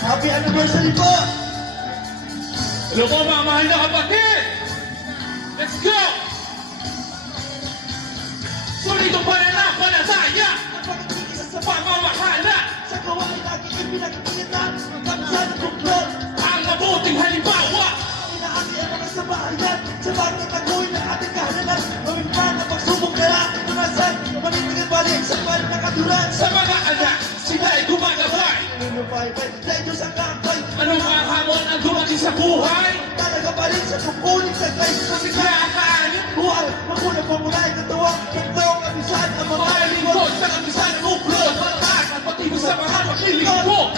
Happy anniversary po! Hello po mga mahal na kapatid! Let's go! Solidong pananampalataya sa pamamahala Sa gawain natin ipinagpilitan hanggang sa nagkuklot. ang mabuting halimbawa. Inaaki ang mga sabahayan sa bagong taguin ng ating kahalalan. Gawin pa na pagsubok na natin tunasan. Manitigil balik sa palit na katulan. Sa mga anak, sila ay gumagabay. Ninupay-pay, dahil Diyos ang kakay. Anong mga hamon ang dumating sa buhay? Talaga pa rin sa tungkulin sa kay. Masigla ang kaanip, Buhay, magulang pamulay, katuwang, katuwang, abisan, ang mga mga lingkod. lingkod sa kabisan ng uklod. Pataas at pati mo sa mga makilingkod.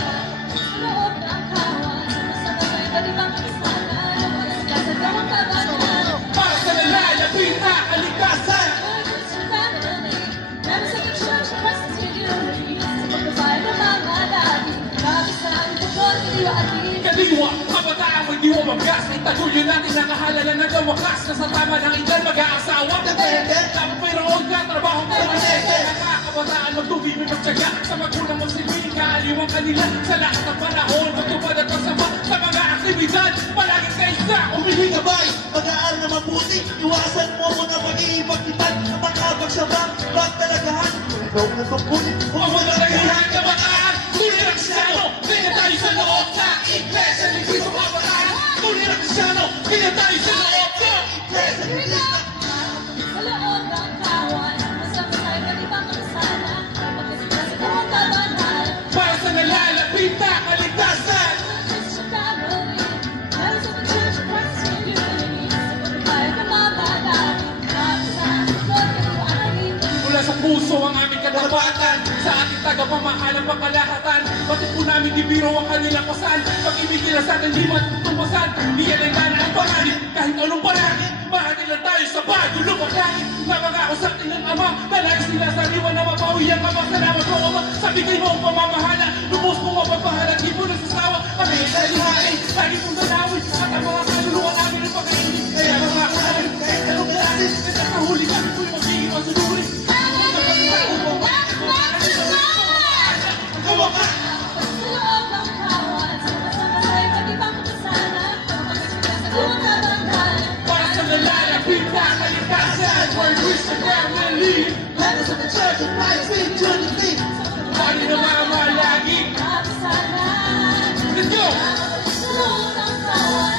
Loob ng kawan, sumasabay ka di ba makisana? Walang kasagawang kabanan. Para sa nalalapit na kalikasan. Urgent sa family, meron sa picture sa presence security. Sa pagbabayad ng mga dati, kabisan, pagod, kaliwa at di. Kaliwa, kabataan mo'y di mo magas. Itagulyo natin nakahalalan na wakas. Na sa tama ng edad mag-aasawa. Depende. Dapat mayroon ka, trabaho ka manete. Nakakabataan, magtubig, may magtyaga. Sa magulang magsilbing, kaaliwang kanila. Sa lahat ng panahon, magtupad at masama. Sa mga aktibidad, palaging kaisa, Umibig gabay, mag-aaral na mabuti. Iwasan mo muna pag-iipagkitan. Ang makapagsabang, pagtalagahan. Ikaw na tungkulin. Huwag mo na tagihan, kabataan. Tuloy ang Kristyano, kaya tayo sa loob na Iglesia ni Cristo kabataan. Tuloy ang Kristyano, kaya tayo sa loob na Iglesia ni Cristo. Sa loob ng kawan, sumasabay ka di ba makisana? Bakit sa kasagawang kabanan? para sa nalalapit na kaligtasan. Urgent sa family, meron sa picture sa presence security. Sa pagbabayad ng mga dati, kabisan, pagod, kaliwa at di. Mula sa puso ang aming katapatan, sa ating tagapamahalang pangkalahatan. Bakit po namin di biro ang kanilang pasan? Pag-ibig nila sa atin di matutumpasan. Di yan ay gana ang pangalit, kahit anong pangalit. Bahagi lang tayo sa bagulong pagkain. Nangangako sa atin ng Ama, nalais nila sa liwan na mapawi ang Ama. Salamat po Ama, sa bigay mo ang pamamahala. Lubos mo mapagpahala, di mo nasasawa. Kami ay nalihain, lagi mong dalawin. At ang mga kaluluwa namin ang pagkainin. Kaya mga kahalan, kahit anong galasin. At ang kahuli kami po'y magiging masunurin. Kawa ka! Sa loob ng kawan, sumasabay ka di ba makisana? Bakit sa kasagawang kabanan? Para sa nalalapit na kaligtasan, for Christian family. Meron sa Church of Christ in Unity. Pwede na mga lagi. Kabisanan. Let's go! Sa loob ng kawan,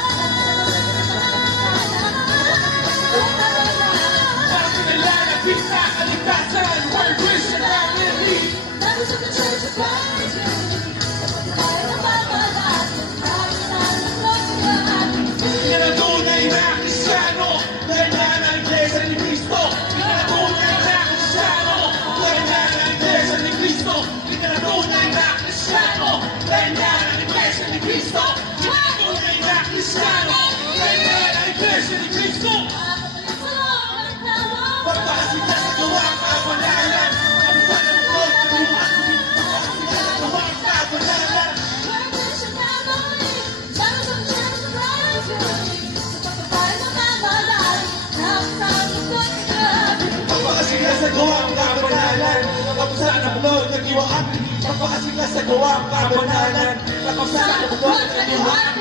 Para sa nalalapit na kaligtasan, for Christian family. meron sa Church of Christ, unity. Sa pagbabayad ng mga dati, kabisanan, pagod, kaliwa at di. Yan ang tunay na Kristyano, ganyan ang Iglesia ni Cristo. Yan ang tunay na Kristyano, ganyan ang Iglesia ni Cristo. Yan ang tunay na Kristyano, ganyan ang Iglesia ni Cristo. Yan ang tunay na Kristyano, ganyan ang Iglesia ni Cristo. Sa loob ng kawan, Pagpasika sa gawang kabanalan, ang panahon ng luhat mo. Pagpasika sa gawang kabanalan. urgent sa family, meron sa Church of Christ, unity. Sa pagbabayad ng mga dati, kabisanan, pagod, kaliwa at di. Pagpakasila sa gawang kabanalan. Nakapusan ang bunog ng iwaan. Pagpakasila sa gawang kabanalan. Nakapusan ang bunog ng iwaan.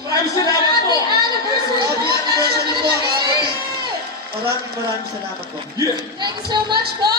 Maraming salamat po. Happy anniversary Happy po, anniversary po, mga Daddy! kapatid. Maraming salamat po. Yeah. Thank you so much po!